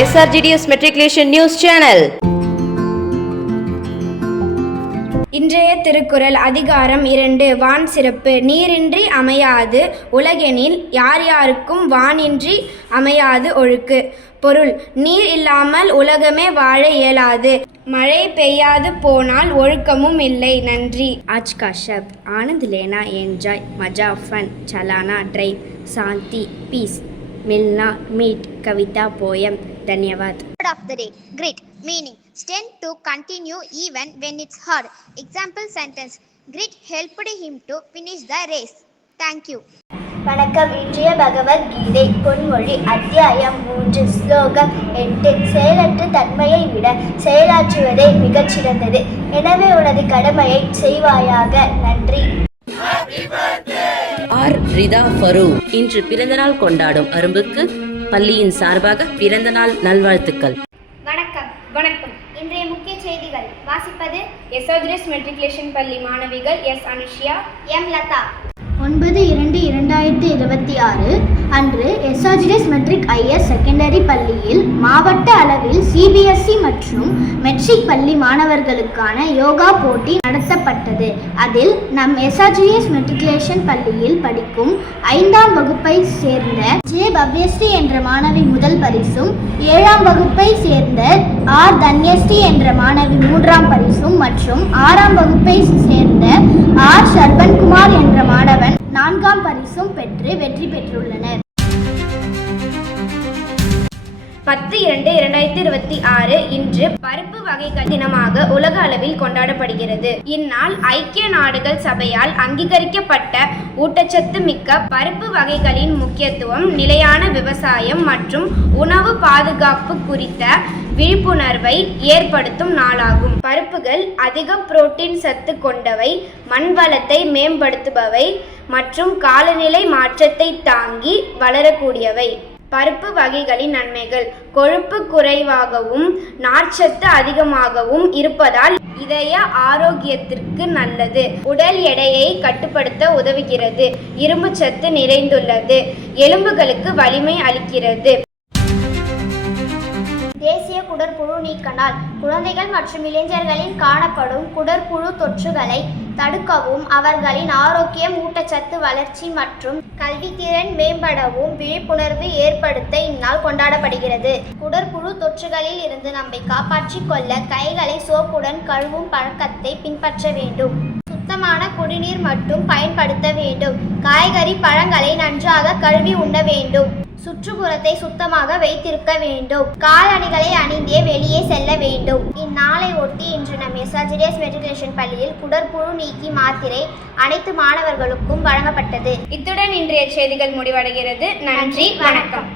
SRGDS Matriculation News Channel. இன்றைய திருக்குறள் அதிகாரம் 2 வான் சிறப்பு. நீரின்றி அமையாது உலகெனில் யார் யாருக்கும் வானின்றி அமையாது ஒழுக்கு. பொருள்: நீர் இல்லாமல் உலகமே வாழ இயலாது. மழை பெய்யாது போனால் ஒழுக்கமும் இல்லை. நன்றி. आज का शब्द आनंद लेना, एंजॉय, मजा, फन, चलाना, ड्राइव, शांति, पीस, मिलना, मीट, कविता, पोयम. धन्यवाद. Word of the day: grit. Meaning: strength to continue even when it's hard. Example sentence: grit helped him to finish the race. Thank you. வணக்கம். இன்றைய பகவத்கீதை பொன்மொழி அத்தியாயம் 3 ஸ்லோகம் 8. செயலற்ற தன்மையை விட செயலாற்றுவதே மிகச்சிறந்தது. எனவே உனது கடமையை செய்வாயாக. நன்றி. ஆர் ரிதா ஃபரு இன்று பிறந்தநாள் கொண்டாடும் அரும்புக்கு பள்ளியின் சார்பாக பிறந்தநாள் நல்வாழ்த்துக்கள். வணக்கம். இன்றைய முக்கிய செய்திகள் வாசிப்பது SRGDS மெட்ரிகுலேஷன் பள்ளி மாணவிகள் எஸ் அனுஷியா, எம் லதா. 9/2/2026 அன்று SRGDS மெட்ரிக் ஐஎஸ் செகண்டரி பள்ளியில் மாவட்ட அளவில் CBSE மற்றும் மெட்ரிக் பள்ளி மாணவர்களுக்கான யோகா போட்டி நடத்தப்பட்டது. அதில் நம் SRGDS மெட்ரிகுலேஷன் பள்ளியில் படிக்கும் 5ஆம் வகுப்பை சேர்ந்த ஜே பவ்யஸ்ரீ என்ற மாணவி முதல் பரிசும், 7ஆம் வகுப்பை சேர்ந்த ஆர் தன்யஸ்ரீ என்ற மாணவி 3ஆம் பரிசும் மற்றும் 6ஆம் வகுப்பை சேர்ந்த ஆர் சர்வன்குமார் என்ற மாணவன் 4ஆம் பரிசும் பெற்று வெற்றி பெற்றுள்ளனர். 10/2/2026 இன்று பருப்பு வகைகள் தினமாக உலக அளவில் கொண்டாடப்படுகிறது. இந்நாள் ஐக்கிய நாடுகள் சபையால் அங்கீகரிக்கப்பட்ட ஊட்டச்சத்து மிக்க பருப்பு வகைகளின் முக்கியத்துவம், நிலையான விவசாயம் மற்றும் உணவு பாதுகாப்பு குறித்த விழிப்புணர்வை ஏற்படுத்தும் நாளாகும். பருப்புகள் அதிக புரோட்டீன் சத்து கொண்டவை, மண் வளத்தை மேம்படுத்துபவை மற்றும் காலநிலை மாற்றத்தை தாங்கி வளரக்கூடியவை. பருப்பு வகைகளின் நன்மைகள்: கொழுப்பு குறைவாகவும் நார்ச்சத்து அதிகமாகவும் இருப்பதால் இதய ஆரோக்கியத்திற்கு நல்லது. உடல் எடையை கட்டுப்படுத்த உதவுகிறது. இரும்பு சத்து நிறைந்துள்ளது. எலும்புகளுக்கு வலிமை அளிக்கிறது. தேசிய குடற்புழு நீக்க நாள். குழந்தைகள் மற்றும் இளைஞர்களில் காணப்படும் குடற்புழு தொற்றுகளை தடுக்கவும், அவர்களின் ஆரோக்கியம், ஊட்டச்சத்து வளர்ச்சி மற்றும் கல்வித்திறன் மேம்படவும் விழிப்புணர்வு ஏற்படுத்த இந்நாள் கொண்டாடப்படுகிறது. குடற்புழு தொற்றுகளில் இருந்து நம்மை காப்பாற்றிக் கொள்ள கைகளை சோப்புடன் கழுவும் பழக்கத்தை பின்பற்ற வேண்டும். சுத்தமான குடிநீர் மட்டும் பயன்படுத்த வேண்டும். காய்கறி பழங்களை நன்றாக கழுவி உண்ண வேண்டும். சுற்றுப்புறத்தை சுத்தமாக வைத்திருக்க வேண்டும். காலணிகளை அணிந்தே வெளியே செல்ல வேண்டும். இந்நாளை ஒட்டி இன்று நம் SRGDS மெட்ரிகுலேஷன் பள்ளியில் குடற்புழு நீக்கி மாத்திரை அனைத்து மாணவர்களுக்கும் வழங்கப்பட்டது. இத்துடன் இன்றைய செய்திகள் முடிவடைகிறது. நன்றி, வணக்கம்.